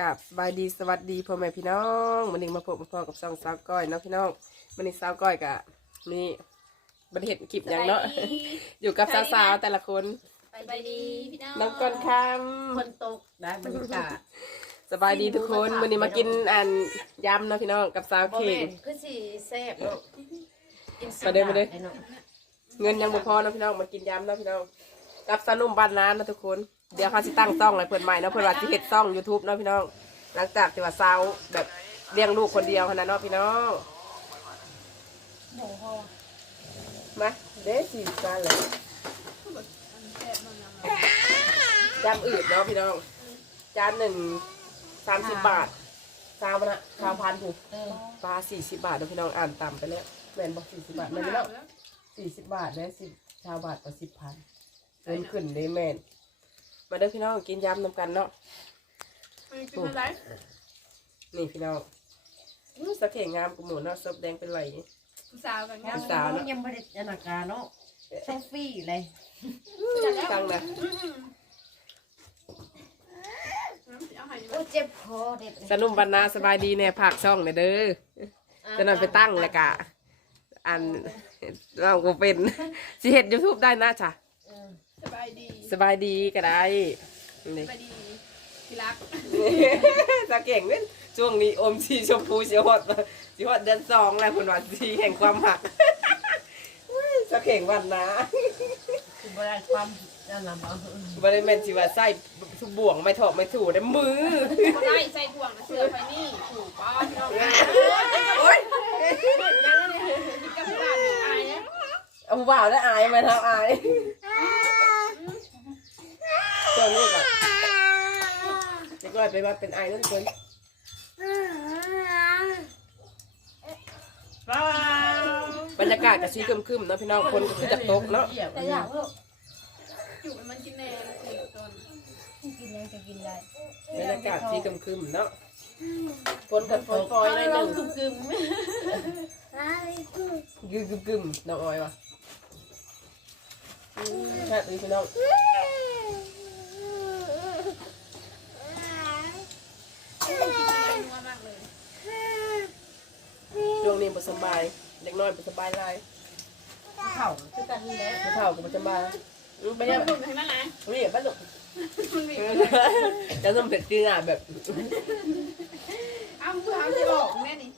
กับสบายดีสวัสดีพ่อแม่พี่น้องวันนี้มาพบมาพอกับซองสาวก้อยเนาะพี่น้องวันนี้สาวก้อยกะมีบันเห็นคลิปอย่างเนาะอยู่กับสาวๆแต่ละคนไปดีพี่น้องน้องก้อนคคนตกได้บรรยากาศำสบายดีทุกคนวันนี้มากินอันยำเนาะพี่น้องกับสาวโมเข่เมงนคือสีแซ่บเนาะกินมาเด้อมาเด้อไนาะเงินยังบ่พอเนาะพี่น้องมากินยำเนาะพี่น้องกับสนุ่มบ้านน้านเนาะทุกคน เดี๋ยวเขาสิตั้งซ่องอะไรเพิ่นใหม่เนาะเพิ่นว่าสิเฮ็ดซ่อง YouTube เนาะพี่น้อง หลังจากที่ว่าสาวแบบเลี้ยงลูกคนเดียวขนาดเนาะพี่น้องมาเด้สิมาเลยยำอืดเนาะพี่น้อง จานหนึ่งสามสิบบาทสามนะสามพันถูกปลาสี่สิบบาทเนาะพี่น้องอ่านต่ำไปแล้วแมนบอกสี่สิบบาทแม่นแล้วสี่สิบบาทได้สิบชาวบาทต่อสิบพันเกินขึ้นเลยแม่น มาเด้อพี่น้องกินยำนำกันเนาะกินอะไรนี่พี่น้องอื้อสะเข่งงามกูหมูเนาะซบแดงเป็นไหลผู้สาวกันผู้สาวเนาะยังไม่ได้อนาการเนาะโซฟี่เลยตั้งนะเอาให้โอ้เจ็บคอเด็ดสนุ่มบรรณาสบายดีเนี่ยผักช่องเนี่ยเด้อจะนอนไปตั้งแล้วกะอันเราก็เป็นสิเห็ดยูทูบได้นะจ้ะเออสบายดี สบายดีก็ได้นี่สบายดีที่รักสะเก่งเว้นช่วงนี้อมสีชมพูเสียหดสีหดเดือนสองแล้วคุณว่าสีแห่งความหักสะเก่งวันนะคือบริความนั่นน่ะบ่บริเวณสิว่าใส่ทุบบ่วงไม่ถอกไม่ถูได้มือคนได้ใส่บ่วงนะเสือไปนี่ถูกป้อนพี่น้องโอ๊ยกับพี่บ้านอยู่อายนะเอาผู้บ่าวแล้วอายไหมครับอายตัวนี้ก่อนเด็กน้อย ไปว่าเป็นอายนั่นคนว้าวบรรยากาศกับสีครึมๆเนาะพี่น้องคนก็คือจากตกเนาะแต่อยากลูกจุมันกินแน่ถูกตนกินเลยจะกินได้บรรยากาศสีครึมๆเนาะคนกับฟอยๆหน่อยหนึ่งกึมกึมยืดกึมๆน้องออยวะอืมแค่ตีพี่น้อง กินอะไรนัวมากเลย ช่วงนี้ บ่สบายเด็กน้อยบ่สบายหลายเข่าคือกันนี่แหละผู้เฒ่าก็บ่สบายอืมไปมัเนี่ยนหนุนให้มันนะนี่บ้านลูกมันมีจะต้องเป็นจีน่าแบบอ้าวคือเอาที่บอกแม่นี่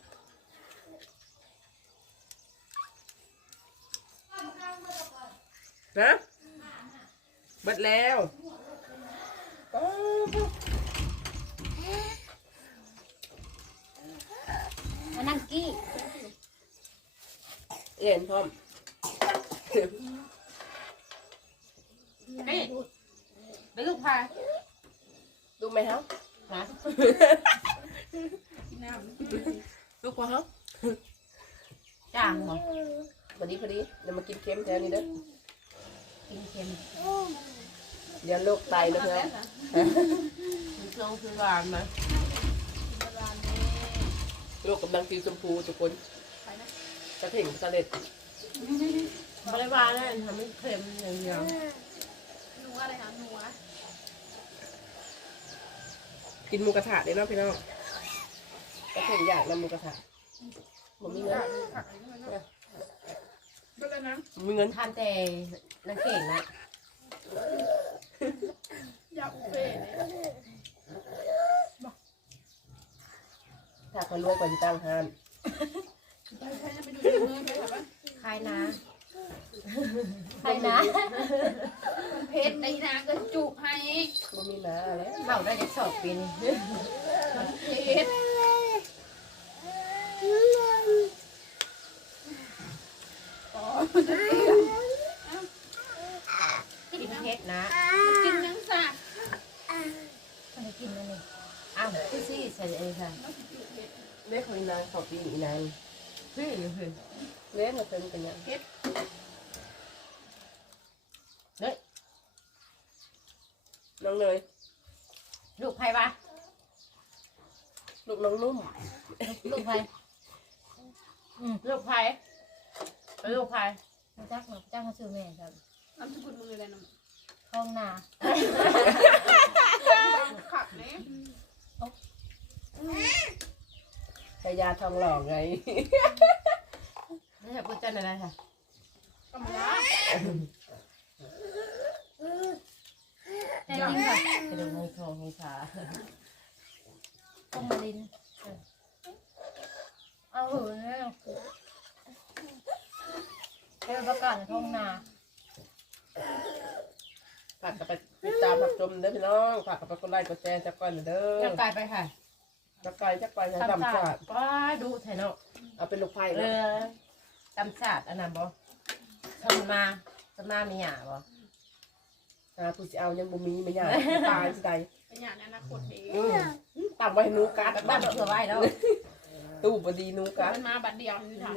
นะเบิดแล้วอ้าวมานั่งกี้ เอ็นพร้อมเฮ้ยไปลูกพายลูกไหมครับนะน้ลูกพอครับจ้างบ่พอดีพอดีเดี๋ยวมากินเค็มแถวนี้เด้อกินเค็มเดี๋ยวลูกไตำนะเพื่อนคือเครื่องคือหวานนะร้านนี้ลูกกำลังกินชมพูทุกคนไปนะ จะถึงสำเร็จบริวารเลยทำให้เค็มอย่างเดียวนัวอะไรคะนัวกินหมูกระทะได้เนาะพี่น้องจะถึงอยากนำหมูกระทะผมมีเงินผักอะไรด้วยนะก็เลยนะผมมีเงินทานแต่นังเก่งนะอยากอุเฟ่เลยถ้าคนรวยกว่าที่ตั้งห้านไป ใครจะไปดูในเมืองไปถามว่าคายนะคายนะเพชรในนาก็จุให้บ่มีนาแล้วเข้าได้จะสอบปีนี้เพชร กินเพชรนะ กินยังสะ ทำไมกินนั่นนี่อ้าวพี่ซี่ใส่เองค่ะ เล็กของอีนางเขาปีนอีนาง พี่อยู่พี่ เล็กมาเติมกันยัง เฮ้ย น้องเนย ลูกใค รวะลูกน้องนุ่มลูกใครอืมลูกใครเป็นลูกใครจักหนูจักเขาชื่อแม่ครับน้ำสกุลมืออะไรน้คลองนาำขับเนี่ยยาทองหล่อไง นี่จะพูดจันอะไรค่ะก็มาละแต่จริงค่ะไปดูมือทองมือขาต้มมาลินเอาหืนเลยเป็นประกาศในท้องนาฝากกับไปติดตามรับชมเด้อพี่น้องฝากกับไปกดไลค์กดแชร์จักก่อนเด้อจะกลายไปค่ะจักไก่จักไก่ให้ดำชาติป้าดูไทยเนาะเอาเป็นลูกไผ่เอเนาะอ ตำชาติอันนั้นบ่ทำมาทำมามีหยาบ่อ่าผู้สิเอายังบ่มีไม่ยากตายสิใดเป็นอย่างนั้นนะขดเองอืมตามไว้ให้หนูกัดบ้านเราเผื่อไว้แล้วตู้บดีหนูกัดมันมาบัดเดียวนี่ค่ะ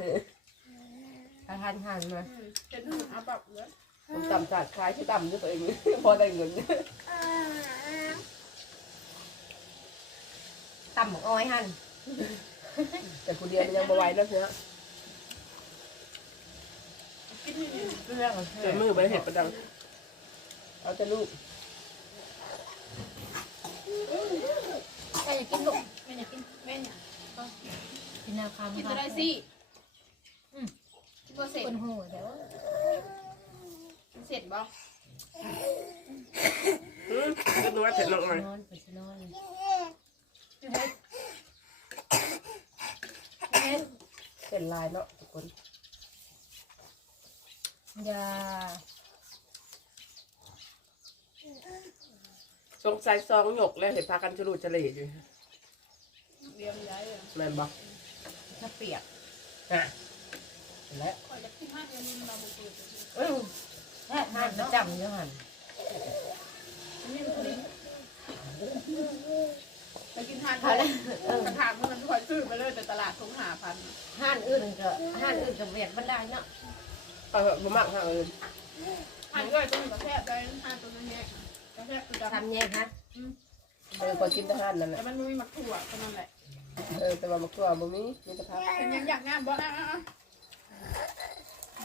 ทานทานทานมาเป็นเอาแบบเลือดผมตำชาติคล้ายที่ตำด้วยตัวเอง พอได้เงินตำหมกอ้อยหันแต่ผู้เดียวมันยังบ่ไหวแล้วเสียกินนี่เรื่องเจอมือไปเห็ดประดังเอาแต่ลูกใครอยากกินลูกแม่อยากกินแม่เนี่ยกินแนวคำกินค่ะจะได้สิอืมกินบ่เสร็จคนหูเดี๋ยวเสร็จบ่อืมก็นึกว่าเสร็จลงหน่อยนอนไปสินอนเส้นลายเนาะทุกคน อย่าสงสัยซองหยกแล้วเห็นพากันจะรูดจะเหล่อยู่เรียมย้ายเลยแม่นบ่ถ้าเปียกอะเห็นแล้วคอยจะกินห้าเดือนนี้เราบุกเปิดเออแท้ทานประจำอยู่หันนี่มันลิ้นไปกินทานเขาเลยเออถามมันคอยซื้อไปเลยแต่ตลาดทงหาพันห้านอื่นก็ห้านอื่นก็เวียดบันไดเนาะ เอาเถอะบ่มากค่ะเออทานก็ต้นกระแทกได้ทานตัวนั้นเนี่ยกระแทกตัวดำทำแยกฮะเออคนกินทหารนั่นแหแต่ละมันไม่มีมักถั่วเท่านั้นแหละเออแต่ว่ามันกลัวบ่มีมีแต่พักเป็นยังอยากงามบ่อะ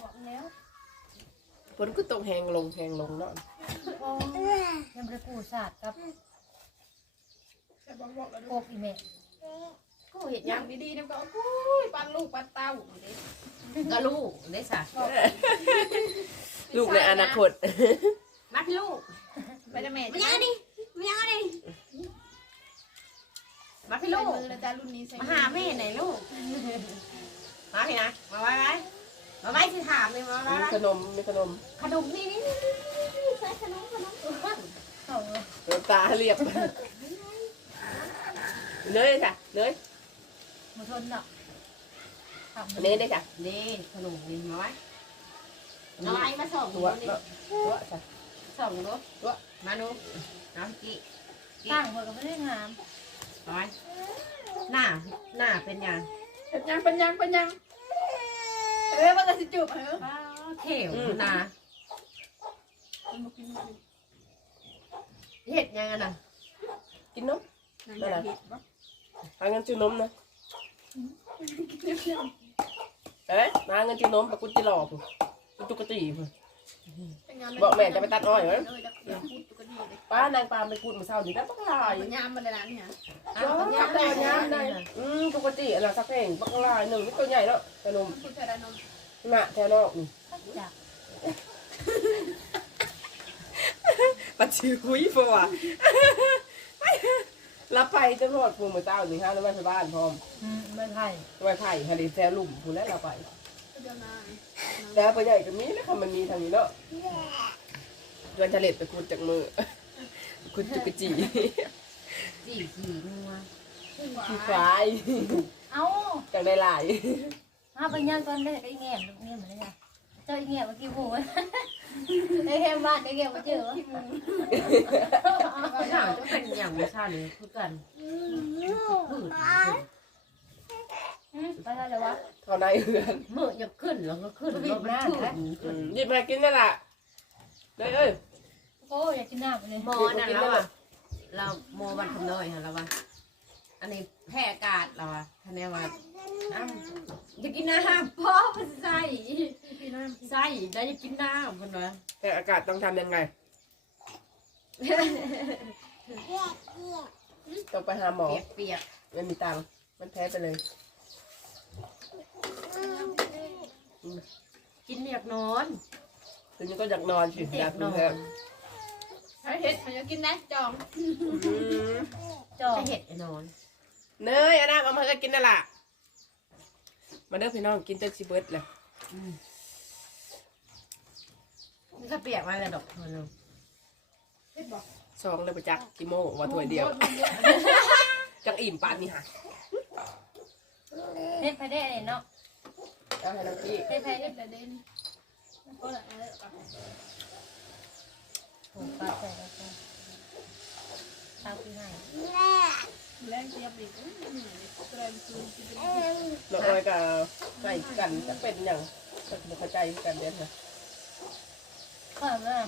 บอกแล้วฝนก็ตกแหงลงแหงลงเนาะโอ้ยังไม่ได้กูศาสตร์กับแต่บอกบอกแล้วโกกอีเมล ก็เห็ดอยัย่างงดีๆนะก็โอ้ยปั้นลูกปั้นเต้าก็ลูกได้สะลูกในอนาคตมาพี่ลูกไปจะแม่มายังดิมายังดิมาพี่ลูลูกกมือนะจ๊ะรุ่นนี้ใส่มาหาแม่ไหนลูกมาพี่นะมาไว้ไว้มาไว้ที่ถามเลยมาไว้มีไว้ขนม มีขนมขนมนี่นี่นี่ใส่ขนมขนมเขาเออตาเรียบเลยจ้ะเลย มาทนเนาะทำอันนี้ได้จ้ะนี่ขนมนี่มาไว้มาไว้มาส่งตัวนี่เนาะตัวจ้ะส่งดูตัวมาดูน้ำกี้ตั้งคนก็ไม่ได้งามมาไว้หน้าหน้าเป็นยังเป็นยังเป็นยังเป็นยังเอ้ยมันจะสิจูบเหรออ้าวเขียวหน้าเห็ดยังไงน่ะกินนมนั่นแหละเห็ดบ่หาเงินซื้อนมนะ เอ้ยมาหาเงินซื้อนมปะกุจิหลอกกุจุกตีพุ่นบอกแม่จะไปตัดอ้อยเหรอเดี๋ยวเดี๋ยวพูดก็ดีเลยป้านางปามไปกูดมือเศร้าดีได้ปักลายมันยามมันเลยนะเนี่ยอ้าวเป็นยัสังกไงแต่ยามได้อืมปกติอันนั้นสักเพลงปักลายหนึ่งนี่ตัวใหญ่แล้วแต่นมพูดแค่ได้นมหน้าแถวนอกนี่จากปัดชิวคุยฟัว รับไปตำรวจปูมือเจ้าหนึ่งห้าแล้วไปบ้านพร้อมอืมไม่ไผ่ไว้ไผ่ฮาริแซลุ่มพูนแล้วเราไปเดี๋ยวนะแต่ไปใหญ่ก็มีนะค่ะมันมีทางนี้เนาะเดือนทะเลไปกุดจากมือกุดจุกจีสี่สี่นัวขี้ควายเอ้าจากได้หลายห้าไปย่างก่อนได้ไอ้แง่มลูกแง่มเหมือนไงเจ้าไอ้แง่มเมื่อกี้หูไอ้แง่มบ้านไอ้แง่มมาเจอเขาถามจะเป็นอย่างไม่ใช่เลยคือกันพืชไปได้เลยวะเท่าในเฮือนเมื่อจะขึ้นแล้วก็ขึ้นแล้วมันขึ้นหยิบมากินนั่นแหละเลยเอ้ยโอ้ยอยากกินน้ำไปเลยโมนั่นแล้วอะเราโมวันคำน้อยฮะเราว่าอันนี้แพร่อากาศเราอะท่านนว่า อยากกินน้ำพ่อมันใส่ใส่ได้อยากกินน้ำคนว่าแต่อากาศต้องทำยังไง ต้องไปหาหมอ เปียกเปียกไม่มีตังค์มันแพ้ไปเลย กินอยากนอนทีนี้ก็อยากนอนสิอยากนอนให้เห็ดมันจะกินนะจองจอจะเห็ดไอ้นอน เนยอันนั้นเอามาให้กินนั่นล่ะ มาเด้อพี่น้องกินเต็มสิเบิร์ดเลยนี่ก็เปียกมาเลยดอกมันนึงเห็ดบอกซองเลยประจักษ์กิโมว่าถ้วยเดียว จังอิ่มปานนี่ฮะเฮ็ดไปได้เลยเนาะเอาให้น้องกี้เฮ็ดไปเห็ได้ดแต่เด่นก็ละเออโอ้ปลาใส่แล้วก็ตามที่ให้ น้องออยก็ให้กันจะเป็นอย่างก็บ่เข้าใจกันเด่นนะก็แบบ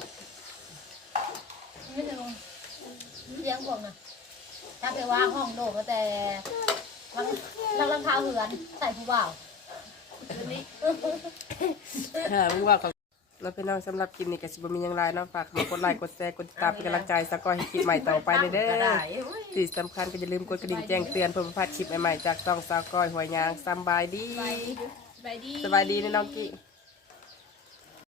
ไม่จะลงเลี้ยงบอกนะถ้าไปว่าห้องโดดก็แต่ลังลังลังคาเหือนใส่ผู้บ่าวตัวนี้ฮะมึงว่าเขา แล้วพี่น้องสำหรับคลิปนี้ก็สิบ่มีหยังไรเนาะฝากกดไลค์กดแชร์กดติดตามเป็นกำลังใจสักก้อยให้คลิปใหม่ต่อไปเด้ก็อได้ที่สำคัญก็อย่าลืมกดกระดิ่งแจ้งเตือนเพื่อไม่พลาดคลิปใหม่ๆจากช่องสาวก้อยหัวยยางสำบายดีไปดีสบายดีนะน้องกี้